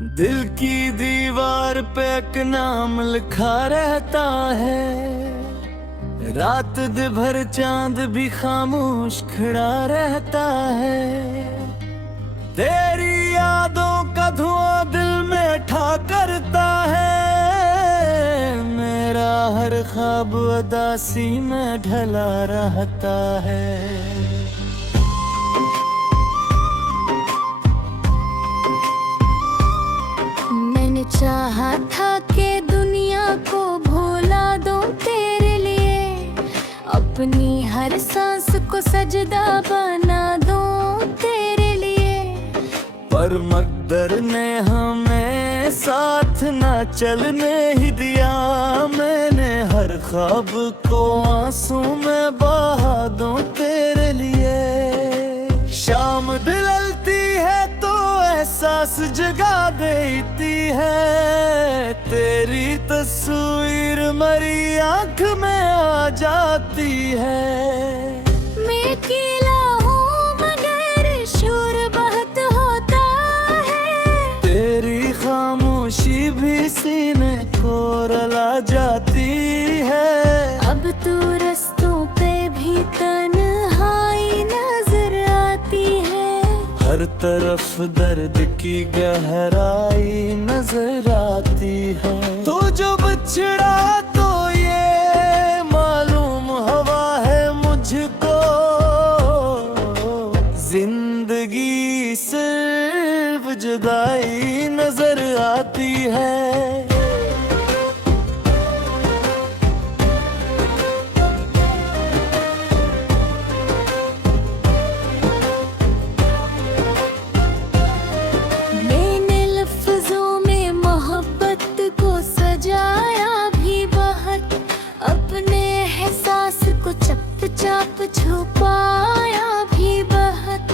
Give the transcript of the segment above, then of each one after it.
दिल की दीवार पे एक नाम लिखा रहता है, रात भर चांद भी खामोश खड़ा रहता है। तेरी यादों का धुआं दिल में ठा करता है, मेरा हर ख्वाब उदासी में ढला रहता है। मैंने चाहा था कि दुनिया को भुला दूं तेरे लिए, अपनी हर सांस को सजदा बना दूं तेरे लिए। पर मकदर ने हमें साथ ना चलने ही दिया, मैंने हर ख्वाब को आंसू में बहा दूं तेरे लिए। शाम ढलती है तो एहसास जगा देती है, तेरी तस्वीर मेरी आंख में आ जाती है। मैं अकेला हूँ मगर शोर बहुत होता है, तेरी खामोशी भी सीने को रुला जाती है। अब तो रस्तों पे भी तन्हाई नजर आती है, हर तरफ दर्द की गहराई नजर आती है। तो जो बिछड़ा तो ये मालूम हवा है मुझको, जिंदगी सिर्फ जुदाई नजर आती है। मैंने लफ्जों में मोहब्बत को सजाया भी बहुत, अपने एहसास को चप चाप छुपाया भी बहुत।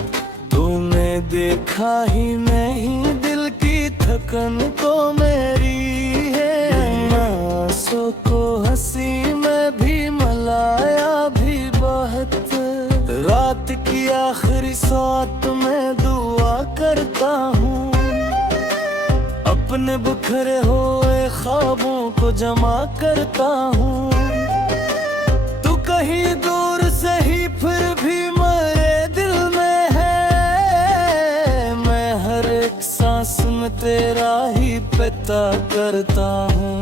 तूने देखा ही नहीं दिल की थकन को मेरी है, आंसू को हंसी में भी मलाया भी बहुत। रात की आखिरी साथ में दुआ करता हूँ, अपने बिखरे हुए ख्वाबों को जमा करता हूँ। तू कहीं दूर से ही फिर भी मेरे दिल में है, मैं हर एक सांस में तेरा ही पता करता हूँ।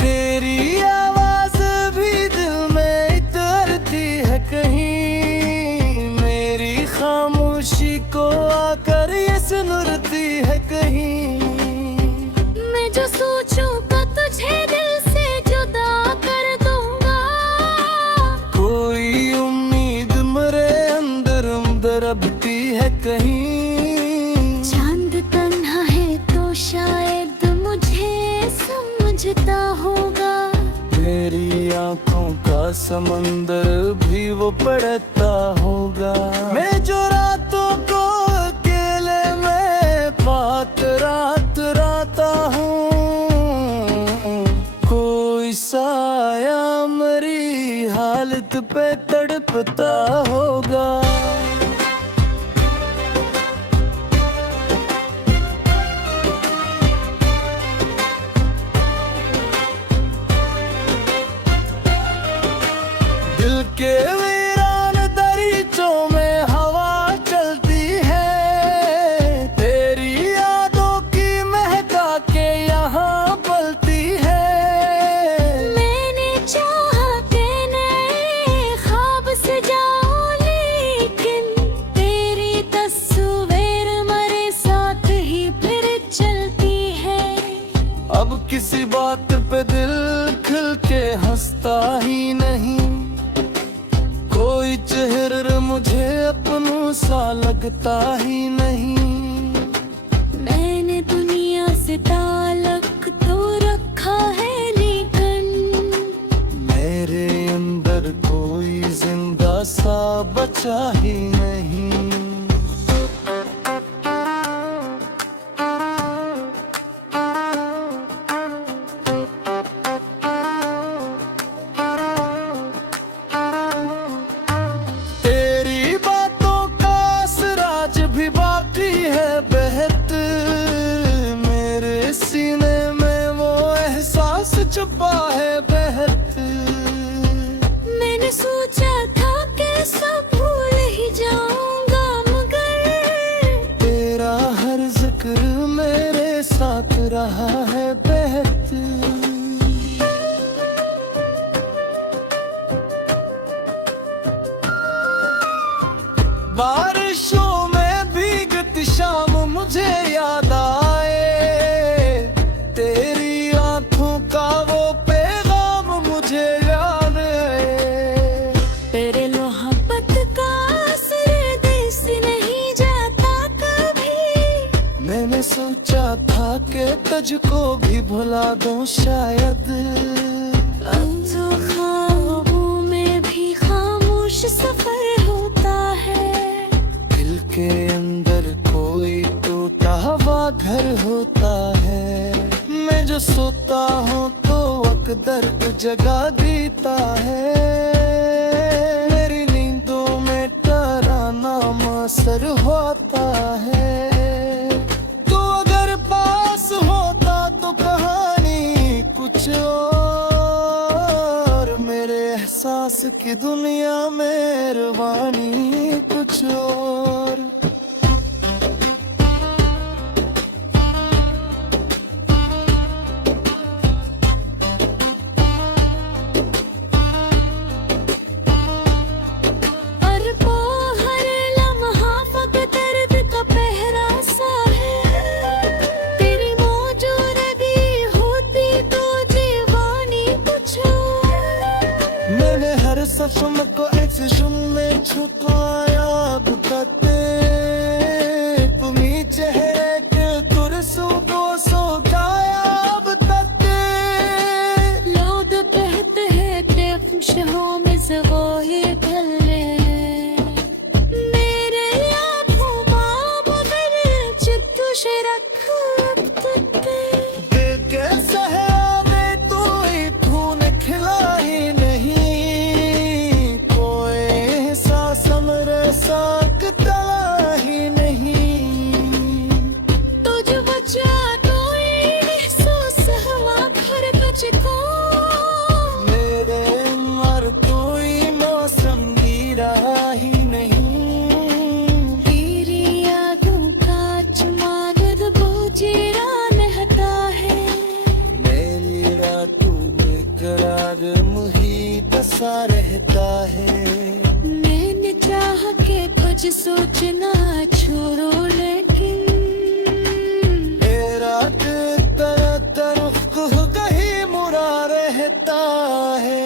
तेरी आवाज भी दिल में इतरती है कहीं, मेरी खामोशी को आकर ये सुनती है कहीं। मैं जो सोचूंगा तुझे दिल से जुदा कर दूंगा, कोई उम्मीद मेरे अंदर दरबती है कहीं। चांद तन्हा है तो शायद मुझे समझता होगा, मेरी आंखों का समंदर भी वो पढ़ता होगा। मैं जो रातों को अकेले में बात रात राता हूँ, कोई साया मेरी हालत पे तड़पता होगा। दिल के वीरान दरीचों में हवा चलती है, तेरी यादों की महका के यहाँ पलती है। मैंने चाहा कि नए ख्वाब सजाऊं, लेकिन तेरी तस्वीर मेरे साथ ही फिर चलती है। अब किसी बात पे दिल खिल के हंसता ही नहीं, कोई चेहरा मुझे अपनों सा लगता ही नहीं। मैंने दुनिया से ताल्लुक तो रखा है, लेकिन मेरे अंदर कोई जिंदा सा बचा ही नहीं। छुपा है बेहतर। मैंने सोचा था कि सब भूल ही जाऊंगा, मगर तेरा हर जिक्र मेरे साथ रहा है बेहतर। बारिशों में भीगती शाम मुझे याद आए, तेरी आंखों का वो पैगाम मुझे याद आए। तेरे मोहब्बत का असर दिल से नहीं जाता कभी। मैंने सोचा था कि तुझको भी भुला दूं शायद। अब तो ख्वाबों में भी खामोश सफर होता है। दिल के अंदर कोई टूटा हुआ घर होता है। मैं जो सोता हूँ तो वक्त दर्द जगा देता है। मेरी नींदों में तराना असर होता है। तो अगर पास होता तो कहानी कुछ और, मेरे एहसास की दुनिया में रवानी कुछ और। और वो हर लम्हा वक्त दर्द का पहरा सा है। तेरी मौजूदगी होती तो दीवानी कुछ और। मैंने हर सफम को एक जुम में छुपाया, अब तक तुम्ही चेहरे के कुर्सों को सौदाया। अब तक लोग कहते हैं कि खुशियों में ज़वाए ढले, मेरे आँखों में मगर चित्तू से रखा अब तक। कैसा है मैं तो ही खून खिला ही नहीं, कोई सांस मेरे साथ तला ही नहीं। तुझ बचा कोई एहसास हुआ घर कुछ को। मेरे मर कोई मौसम गिरा ही नहीं। तेरी यादों का चुमागद बोझेरा रहता है। मेरी रातों में करार मुहीब सा रहता है। मैंने चाहा कि कुछ सोचना छोड़ो, लेकिन मेरा दिल तरह तरफ कहीं मुड़ा रहता है।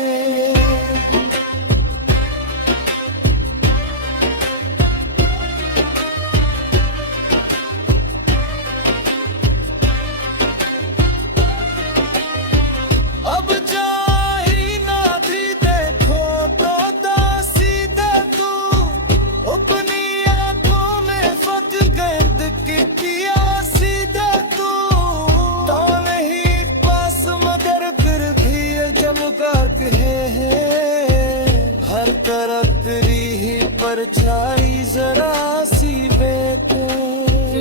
अब जा ही ना थी देखो तो दासी दे तू, अपनी आंखों में फट गर्द की प्यासी दे तू। तो नहीं पास मगर फिर भी जमगाक है, हर तरफ तेरी ही परछाई जरा सी बेटे।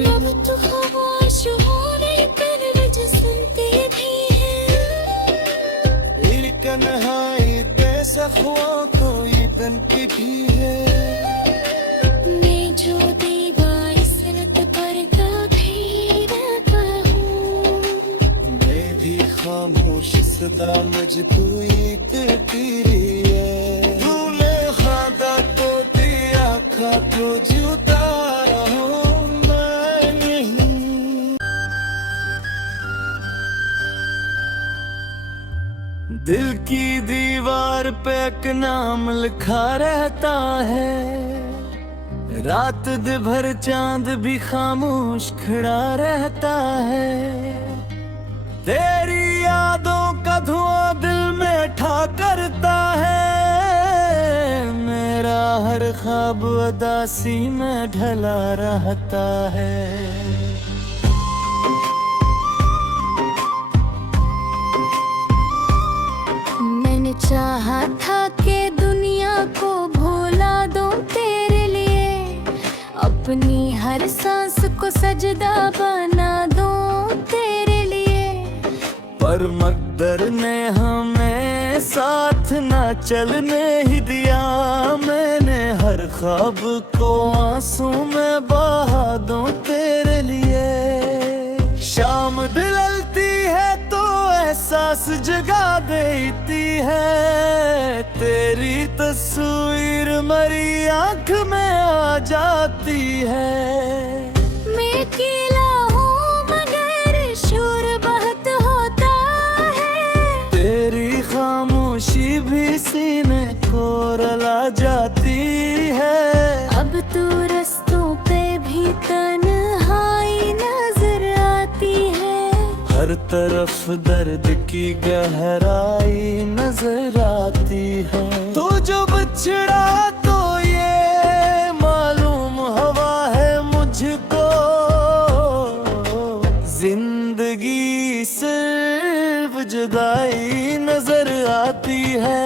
अब तो खामोश होने पर वजह सुनते भी हैं। कन्हाई बेसखुआ कोई दिन की भी है। मैं जो दीवार सनत पर कभी न कहूँ, मैं भी खामोश सदा मजबूरी तेरी है। तूने खादा तो दिया खा तो जुदा रहूं मैं नहीं। दिल की दीवार पे एक नाम लिखा रहता है। रात भर चांद भी खामोश खड़ा रहता है। तेरी यादों का धुआं दिल में ठा करता है। मेरा हर ख्वाब उदासी में ढला रहता है। मैंने चाहा था कि दुनिया को भुला दूं तेरे लिए, अपनी हर सांस को सजदा बना दूं तेरे लिए। पर मगर कदर ने हमें साथ ना चलने ही दिया। मैंने हर ख्वाब को आंसू में बहा दूं तेरे लिए। शाम ढलती है तो एहसास जगा देती है। तेरी तस्वीर मेरी आंख में आ जाती है। मैं अकेला हूँ मगर शोर बहुत होता है। तेरी खामोशी भी सीने को रुला जाती है। अब तो रस्तों पे भी तन्हाई नजर आती है। हर तरफ दर्द की गहराई नजर आती है। तो जो बिछड़ा तो ये मालूम हवा है मुझको। जिंदगी सिर्फ जुदाई नजर आती है।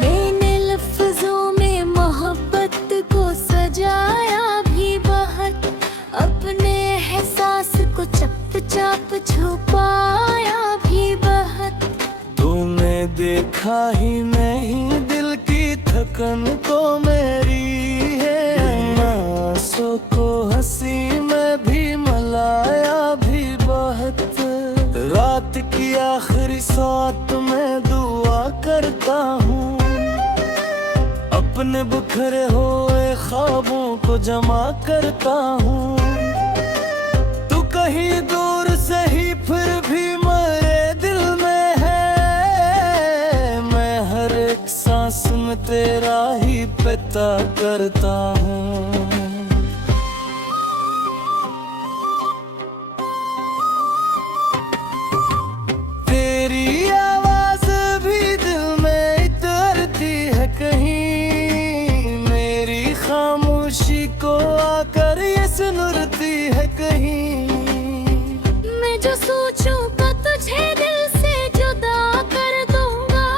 मैंने लफ्जों में मोहब्बत को सजाया भी बहुत। अपने एहसास को चुपचाप छुपाया भी बहुत। तूने देखा ही नहीं दिल की थकन को मेरी है। आंसू को हंसी में भी मलाया भी बहुत। रात की आखिरी साथ में दुआ करता हूँ। अपने बिखरे हुए ख्वाबों को जमा करता हूँ। तू कहीं दूर से ही फिर भी मेरे दिल में है। मैं हर एक सांस में तेरा ही पता करता हूँ। तेरी आवाज भी दिल में इतरती है कहीं। मेरी खामोशी को आकर ये सुनती है कहीं। मैं जो सोचूंगा तुझे दिल से जुदा कर दूंगा।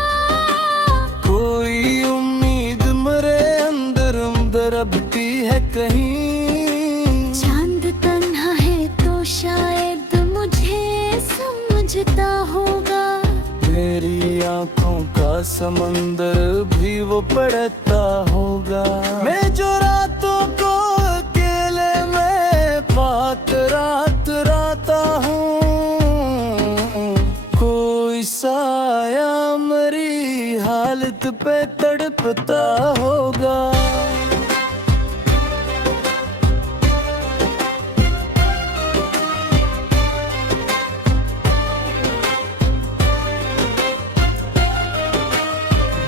कोई उम्मीद मेरे अंदर दरबती है कहीं। चांद तन्हा है तो शायद मुझे समझता होगा। मेरी आंखों का समंदर भी वो पढ़ता होगा। मैं जो रातों को अकेले में पाक रात राता हूँ। कोई साया मेरी हालत पे तड़पता होगा।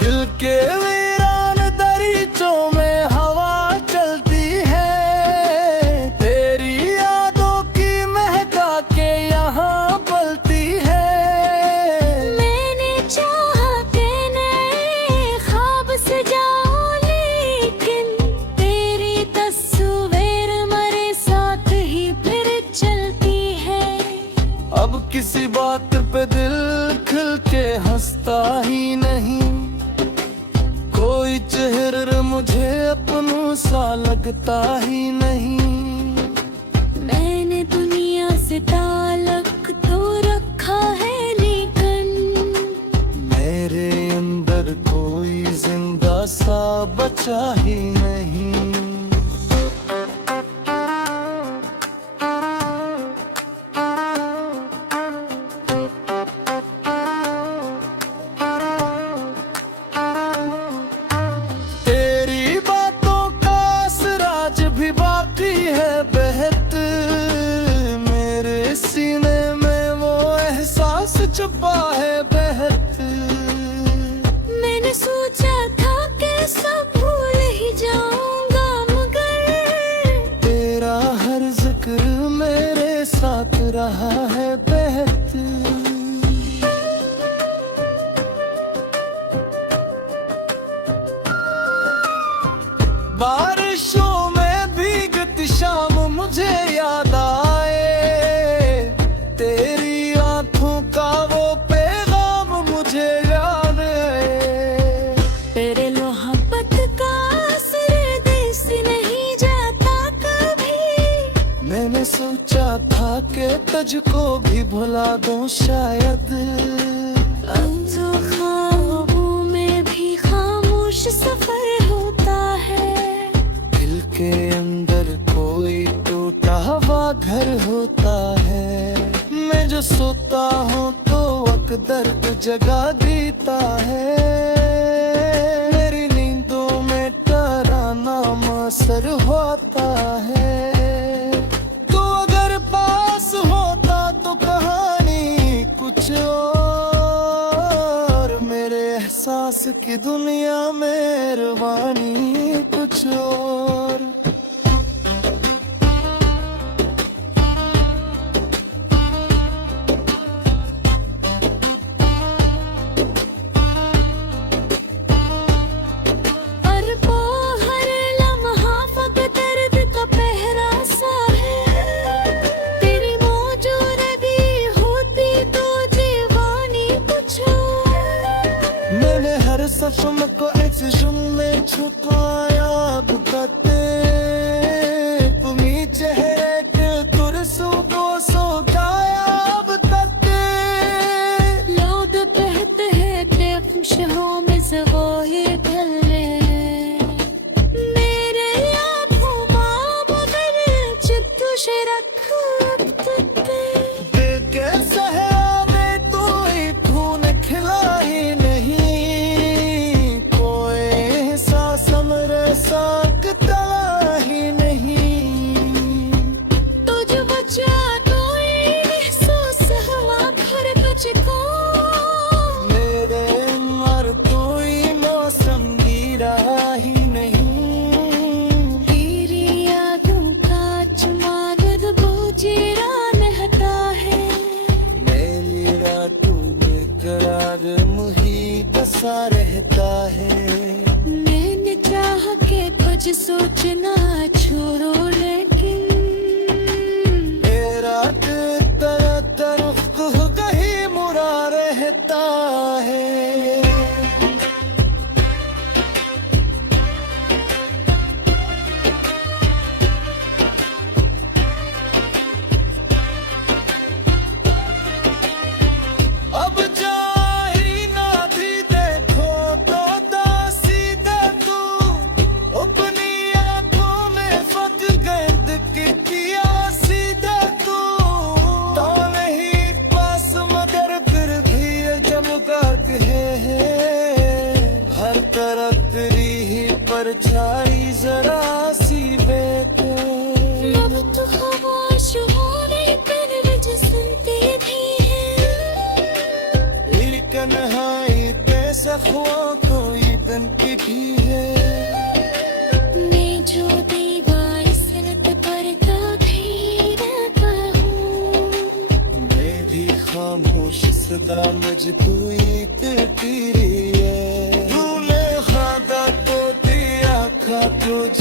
दिल के वीरान दरीचों में हवा चलती है। तेरी यादों की महका के यहाँ पलती है। मैंने चाहा कि नए ख्वाब सजाऊं लेकिन तेरी तस्वीर मेरे साथ ही फिर चलती है। अब किसी बात पे दिल खिल के हंसता ही नहीं। कोई चेहरा मुझे अपनों सा लगता ही नहीं। मैंने दुनिया से ताल्लुक तो रखा है लेकिन मेरे अंदर कोई जिंदा सा बचा ही नहीं। तेरी बातों का असराज भी बाकी है बहत। मेरे सीने में वो एहसास छुपा है बहत। मैंने सोचा था कि सब भूल ही जाऊंगा मगर तेरा हर जिक्र मेरे साथ रहा है बहत। बारिशों में भीगती शाम मुझे याद आए। तेरी आंखों का वो पैगाम मुझे याद है। के तुझको भी भुला दूं शायद। अब तो ख्वाबों में भी खामोश सफर होता है। दिल के अंदर कोई टूटा हुआ घर होता है। मैं जो सोता हूँ तो अकदर तू जगा देता है। मेरी नींदों में तराना असर होता है। तू अगर पास होता तो कहानी कुछ और। मेरे एहसास की दुनिया में रवानी कुछ और। मैंने हर सपन को एक जुम में छुपाया। अब तक तुम्ही चेहरे के तुरसू को सो गाया। अब तक लोग कहते हैं कि खुशियों में ज़वाहिर ढले। मेरे आँखों माँ मगर चित्तू से रखो अब तक। कैसा है मैं तो ही खून खिला ही नहीं। कोई समरे सकता ही नहीं। तुझ बचा कोई एहसास हुआ घर तुझको। मेरे मर कोई मौसम गिरा ही नहीं। तेरी यादों का चुमागद बोझेरा रहता है। मेरी रातों में करार मुहीत सा रहता है। मैंने चाह के कुछ सोचना छोड़ो लेकिन मेरा तरफ कहीं मुड़ा रहता है। अब जा ही ना भी देखो तो दासी दे तू। अपनी आंखों में फंस गेंद की प्यासी दे तू। तो नहीं पास मगर फिर भी ये चमगाहट है। हर तरफ तेरी ही परछाई जरा सी बेटे। अब तो खामोश होने पर वजह सुनती भी है। तन्हाई पे सखुआ कोई बन की भी है। मैं जो दीवार सरत पर तो धीरे कहूँ। मैं भी खामोश सदा मजबूरी तेरी है। तूने खादा तो दिया खा तुझ